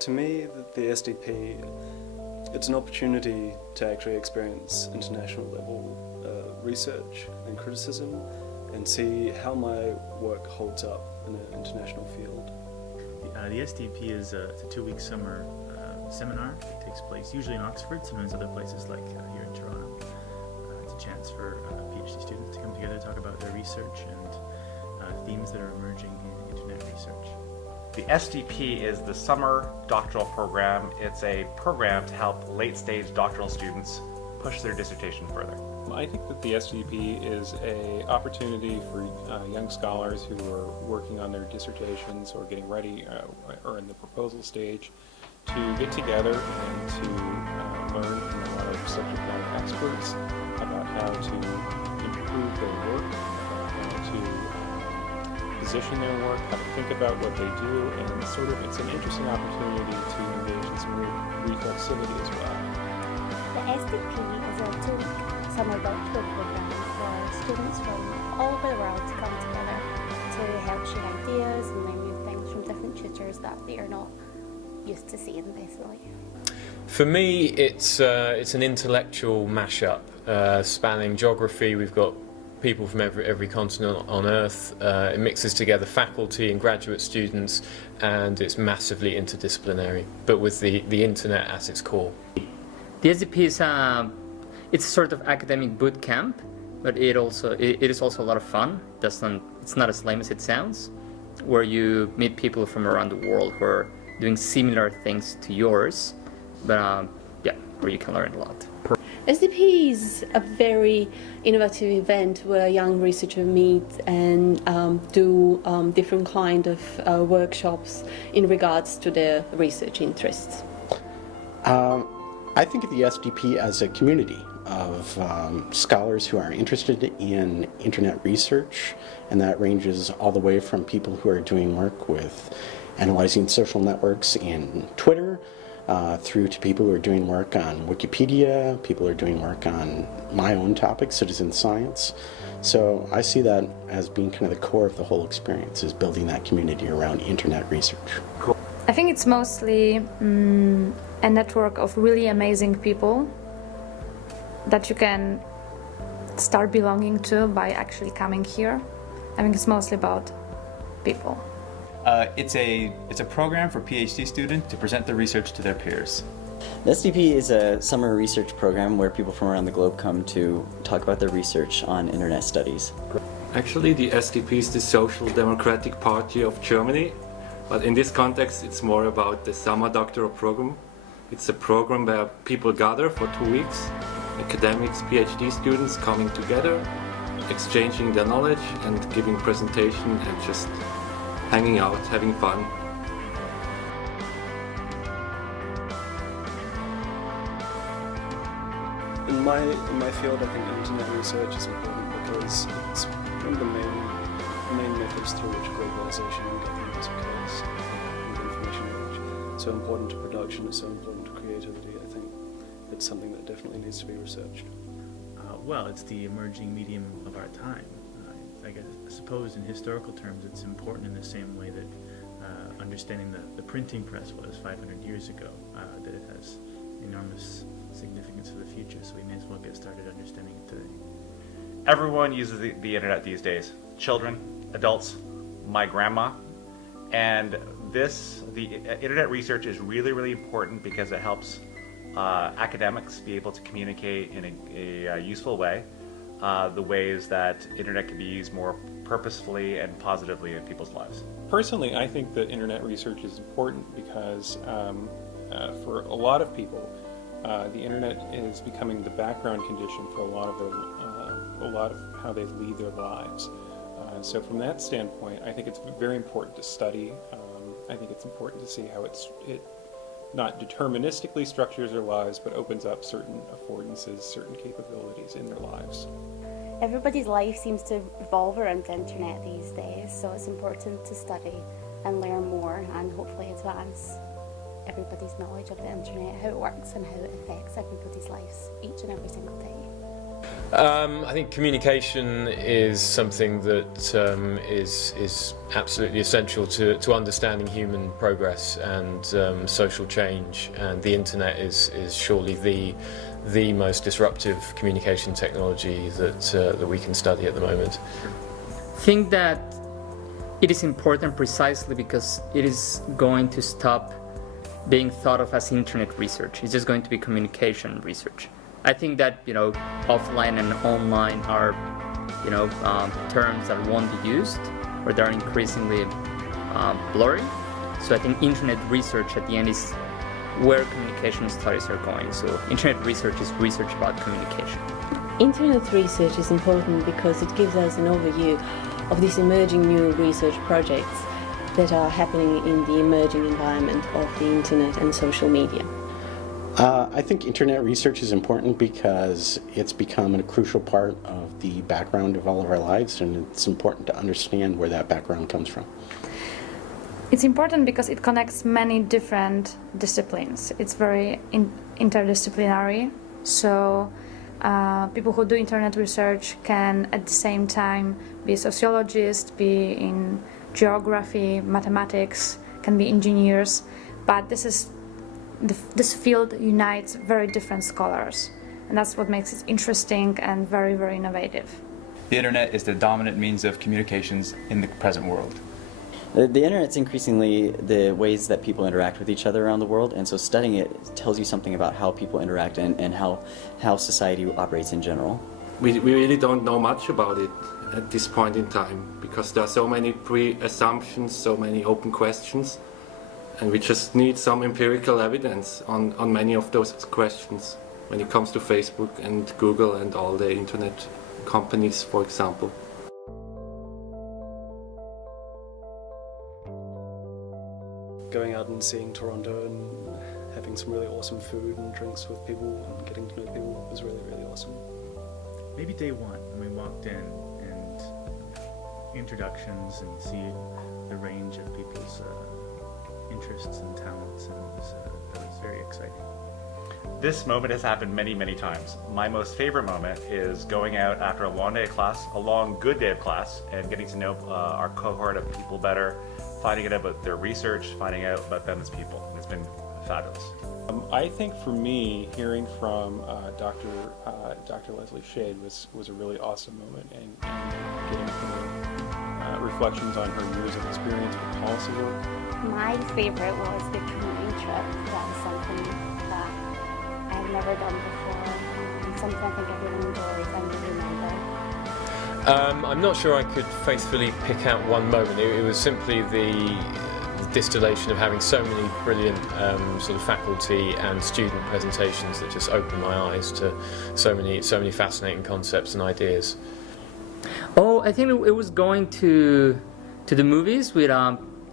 To me, the SDP, it's an opportunity to actually experience international level research and criticism and see how my work holds up in an international field. The SDP is it's a 2-week summer seminar. It takes place usually in Oxford, sometimes other places like here in Toronto. It's a chance for PhD students to come together to talk about their research and themes that are emerging in internet research. The SDP is the summer doctoral program. It's a program to help late-stage doctoral students push their dissertation further. I think that the SDP is an opportunity for young scholars who are working on their dissertations or getting ready or in the proposal stage to get together and to learn from a lot of subject matter experts about how to improve their work, how to position their work, how to think about what they do, and it's an interesting opportunity to engage in some reflexivity as well. The SDP is a 2-week summer doctoral program for students from all over the world to come together to help share ideas and learn new things from different tutors that they are not used to seeing, basically. For me, it's an intellectual mashup spanning geography. We've got people from every continent on Earth. It mixes together faculty and graduate students, and it's massively interdisciplinary, but with the internet at its core. The SDP is it's a sort of academic boot camp, but it is also a lot of fun. It's not as lame as it sounds, where you meet people from around the world who are doing similar things to yours, but yeah, where you can learn a lot. SDP is a very innovative event where young researchers meet and do different kind of workshops in regards to their research interests. I think of the SDP as a community of scholars who are interested in internet research, and that ranges all the way from people who are doing work with analyzing social networks in Twitter, through to people who are doing work on Wikipedia, people who are doing work on my own topic, citizen science. So I see that as being kind of the core of the whole experience, is building that community around internet research. Cool. I think it's mostly a network of really amazing people that you can start belonging to by actually coming here. I think it's mostly about people. It's a program for PhD students to present their research to their peers. The SDP is a summer research program where people from around the globe come to talk about their research on internet studies. Actually, the SDP is the Social Democratic Party of Germany, but in this context it's more about the summer doctoral program. It's a program where people gather for 2 weeks, academics, PhD students coming together, exchanging their knowledge and giving presentation and just hanging out, having fun. In my field, I think internet research is important because it's one of the main methods through which globalization and governance occurs with information age. It's so important to production, it's so important to creativity. I think it's something that definitely needs to be researched. Well, it's the emerging medium of our time. I suppose in historical terms it's important in the same way that understanding the printing press was 500 years ago, that it has enormous significance for the future, so we may as well get started understanding it today. Everyone uses the internet these days. Children, adults, my grandma. And the internet research is really, really important because it helps academics be able to communicate in a useful way, the ways that internet can be used more purposefully and positively in people's lives. Personally, I think that internet research is important because for a lot of people, the internet is becoming the background condition for a lot of how they lead their lives. So from that standpoint, I think it's very important to study. I think it's important to see how it not deterministically structures their lives, but opens up certain affordances, certain capabilities in their lives. Everybody's life seems to revolve around the internet these days, so it's important to study and learn more and hopefully advance everybody's knowledge of the internet, how it works and how it affects everybody's lives each and every single day. I think communication is something that is absolutely essential to understanding human progress and social change, and the internet is surely the most disruptive communication technology that we can study at the moment. I think that it is important precisely because it is going to stop being thought of as internet research. It's just going to be communication research. I think that, you know, offline and online are, you know, terms that won't be used, or they're increasingly blurry. So I think internet research at the end is where communication studies are going. So internet research is research about communication. Internet research is important because it gives us an overview of these emerging new research projects that are happening in the emerging environment of the internet and social media. I think internet research is important because it's become a crucial part of the background of all of our lives, and it's important to understand where that background comes from. It's important because it connects many different disciplines. It's very interdisciplinary, so people who do internet research can at the same time be sociologists, be in geography, mathematics, can be engineers, but this field unites very different scholars, and that's what makes it interesting and very, very innovative. The internet is the dominant means of communications in the present world. The internet's increasingly the ways that people interact with each other around the world, and so studying it tells you something about how people interact and how society operates in general. We really don't know much about it at this point in time because there are so many pre-assumptions, so many open questions, and we just need some empirical evidence on many of those questions when it comes to Facebook and Google and all the internet companies, for example. Going out and seeing Toronto and having some really awesome food and drinks with people and getting to know people was really, really awesome. Maybe day one when we walked in and introductions and see the range of people's interests and talents, and it was very exciting. This moment has happened many, many times. My most favorite moment is going out after a long day of class, a long, good day of class, and getting to know our cohort of people better, finding out about their research, finding out about them as people. It's been fabulous. I think for me, hearing from Dr. Leslie Shade was a really awesome moment, and getting her reflections on her years of experience with policy work. My favorite was the canoeing trip. That was something that I had never done before, and something I think I really enjoyed and really remember. I'm not sure I could faithfully pick out one moment. It was simply the distillation of having so many brilliant sort of faculty and student presentations that just opened my eyes to so many fascinating concepts and ideas. Oh, I think it was going to the movies with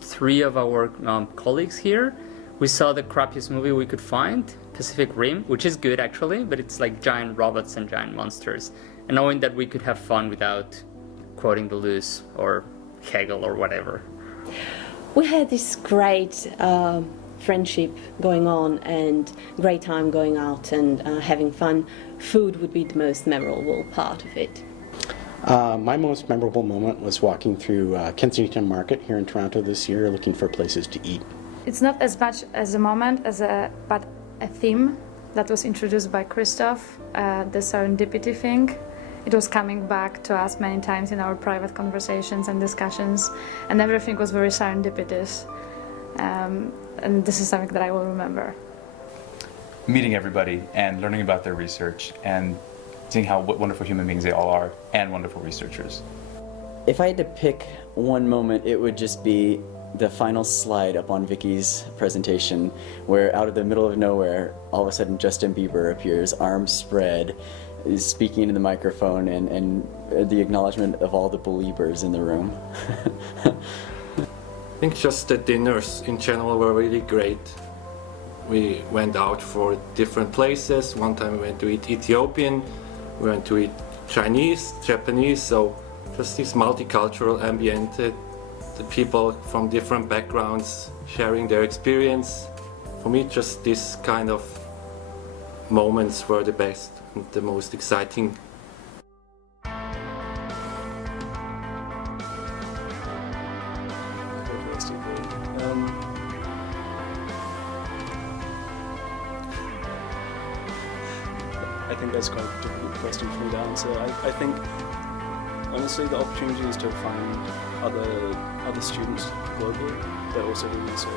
three of our colleagues here. We saw the crappiest movie we could find, Pacific Rim, which is good actually, but it's like giant robots and giant monsters. And knowing that we could have fun without quoting Deleuze or Hegel or whatever. We had this great friendship going on and great time going out and having fun. Food would be the most memorable part of it. My most memorable moment was walking through Kensington Market here in Toronto this year, looking for places to eat. It's not as much as a moment but a theme that was introduced by Christoph, the serendipity thing. It was coming back to us many times in our private conversations and discussions, and everything was very serendipitous. And this is something that I will remember. Meeting everybody and learning about their research and seeing what wonderful human beings they all are and wonderful researchers. If I had to pick one moment, it would just be the final slide up on Vicky's presentation, where out of the middle of nowhere, all of a sudden Justin Bieber appears, arms spread, is speaking into the microphone, and the acknowledgement of all the believers in the room. I think just the dinners in general were really great. We went out for different places. One time we went to eat Ethiopian, we went to eat Chinese, Japanese, so just this multicultural ambiente, the people from different backgrounds sharing their experience. For me, just this kind of moments were the best and the most exciting I think that's quite a difficult question for me to answer. I think, honestly, the opportunities to find other students globally that also do research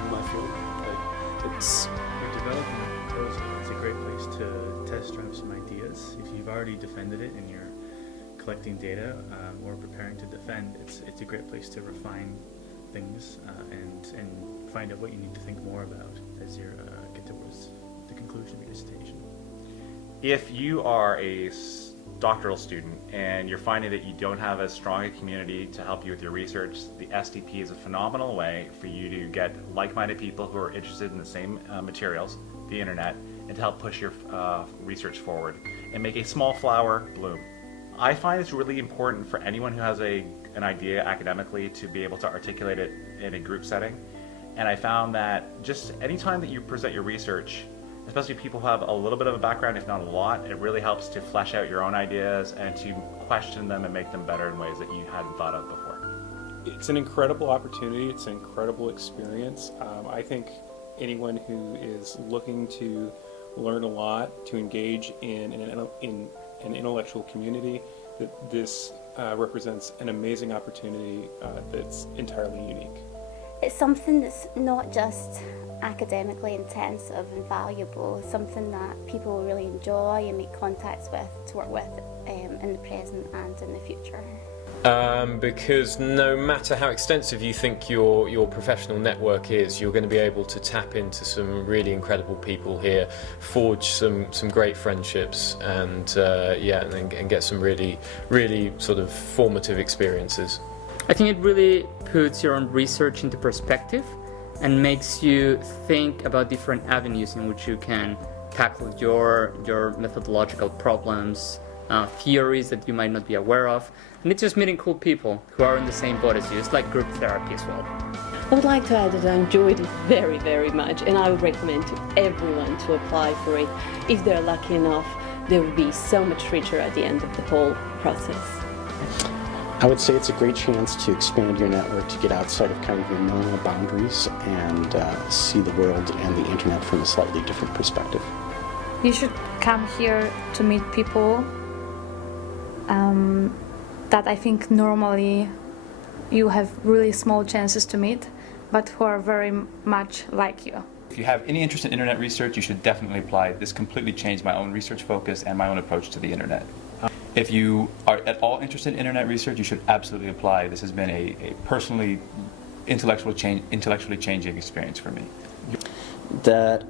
in my field, You're developing a proposal. It's a great place to test drive some ideas. If you've already defended it and you're collecting data or preparing to defend, it's a great place to refine things and find out what you need to think more about as you get towards the conclusion of your dissertation. If you are a doctoral student and you're finding that you don't have as strong a community to help you with your research, the SDP is a phenomenal way for you to get like-minded people who are interested in the same materials, the internet, and to help push your research forward and make a small flower bloom. I find it's really important for anyone who has an idea academically to be able to articulate it in a group setting. And I found that just anytime that you present your research, especially people who have a little bit of a background, if not a lot, it really helps to flesh out your own ideas and to question them and make them better in ways that you hadn't thought of before. It's an incredible opportunity. It's an incredible experience. I think anyone who is looking to learn a lot, to engage in an intellectual community, that this represents an amazing opportunity that's entirely unique. It's something that's not just academically intensive and valuable. It's something that people really enjoy and make contacts with, to work with in the present and in the future. Because no matter how extensive you think your professional network is, you're going to be able to tap into some really incredible people here, forge some great friendships, and and get some really sort of formative experiences. I think it really puts your own research into perspective and makes you think about different avenues in which you can tackle your methodological problems, theories that you might not be aware of, and it's just meeting cool people who are in the same boat as you. It's like group therapy as well. I would like to add that I enjoyed it very, very much, and I would recommend to everyone to apply for it. If they're lucky enough, they will be so much richer at the end of the whole process. I would say it's a great chance to expand your network, to get outside of kind of your normal boundaries and see the world and the internet from a slightly different perspective. You should come here to meet people that I think normally you have really small chances to meet, but who are very much like you. If you have any interest in internet research, you should definitely apply. This completely changed my own research focus and my own approach to the internet. If you are at all interested in internet research, you should absolutely apply. This has been a personally, intellectually changing experience for me. That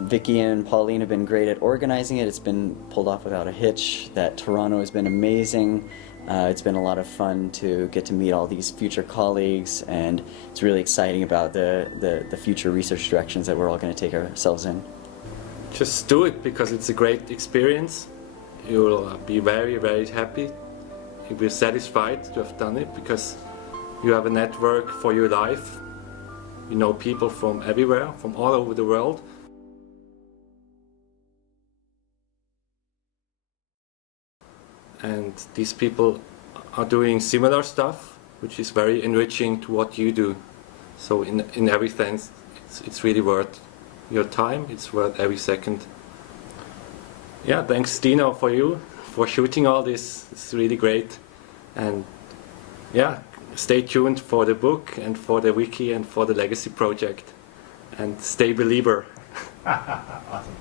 Vicky and Pauline have been great at organizing it. It's been pulled off without a hitch. That Toronto has been amazing. It's been a lot of fun to get to meet all these future colleagues, and it's really exciting about the future research directions that we're all going to take ourselves in. Just do it because it's a great experience. You will be very, very happy. You'll be satisfied to have done it because you have a network for your life. You know people from everywhere, from all over the world. And these people are doing similar stuff, which is very enriching to what you do. So in every sense, it's really worth your time. It's worth every second. Yeah, thanks Dino for shooting all this. It's really great. And yeah, stay tuned for the book and for the wiki and for the legacy project. And stay believer. Awesome.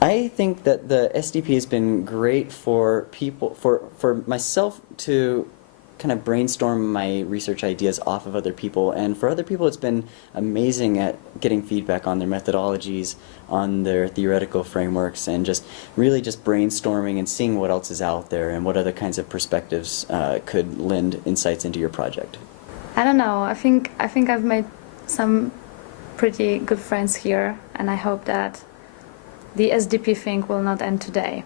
I think that the SDP has been great for people, for myself to kind of brainstorm my research ideas off of other people, and for other people it's been amazing at getting feedback on their methodologies, on their theoretical frameworks, and just really just brainstorming and seeing what else is out there and what other kinds of perspectives could lend insights into your project. I don't know, I think I've made some pretty good friends here, and I hope that the SDP thing will not end today.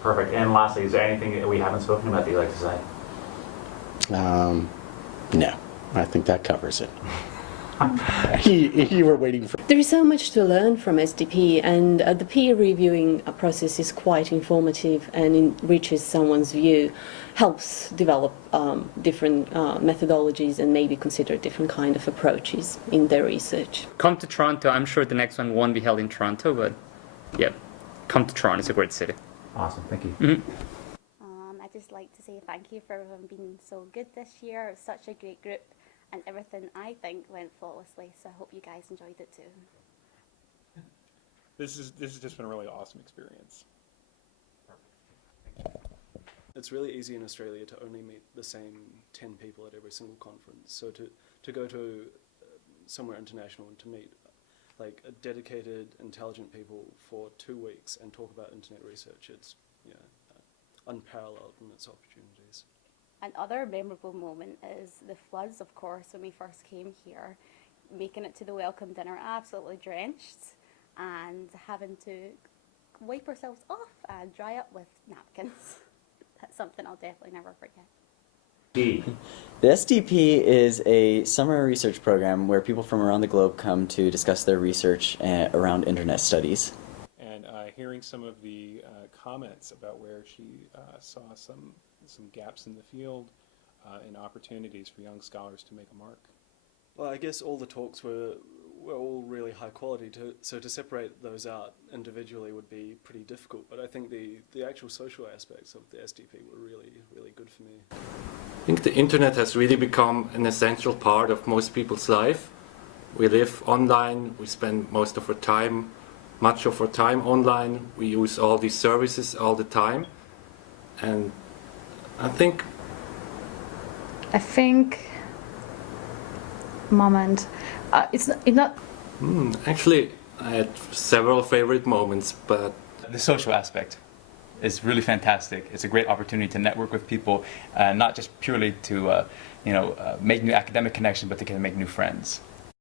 Perfect. And lastly, is there anything that we haven't spoken about that you'd like to say? No, I think that covers it. You were waiting for... There is so much to learn from SDP, and the peer reviewing process is quite informative and enriches someone's view, helps develop different methodologies and maybe consider different kind of approaches in their research. Come to Toronto. I'm sure the next one won't be held in Toronto, but yeah, come to Toronto. It's a great city. Awesome, thank you. I'd just like to say thank you for everyone being so good this year. It was such a great group, and everything I think went flawlessly. So I hope you guys enjoyed it too. This has just been a really awesome experience. It's really easy in Australia to only meet the same 10 people at every single conference. So to go to somewhere international and to meet like a dedicated, intelligent people for 2 weeks and talk about internet research, it's unparalleled in its opportunities. Another memorable moment is the floods, of course, when we first came here, making it to the welcome dinner absolutely drenched and having to wipe ourselves off and dry up with napkins. That's something I'll definitely never forget. The SDP is a summer research program where people from around the globe come to discuss their research around internet studies. And hearing some of the comments about where she saw some gaps in the field and opportunities for young scholars to make a mark. Well, I guess all the talks were all really high quality, so to separate those out individually would be pretty difficult, but I think the actual social aspects of the SDP were really, really good for me. I think the internet has really become an essential part of most people's life. We live online, we spend much of our time online, we use all these services all the time, and I think moment. It's not. Actually, I had several favorite moments, but The social aspect is really fantastic. It's a great opportunity to network with people, not just purely to make new academic connections, but to make new friends.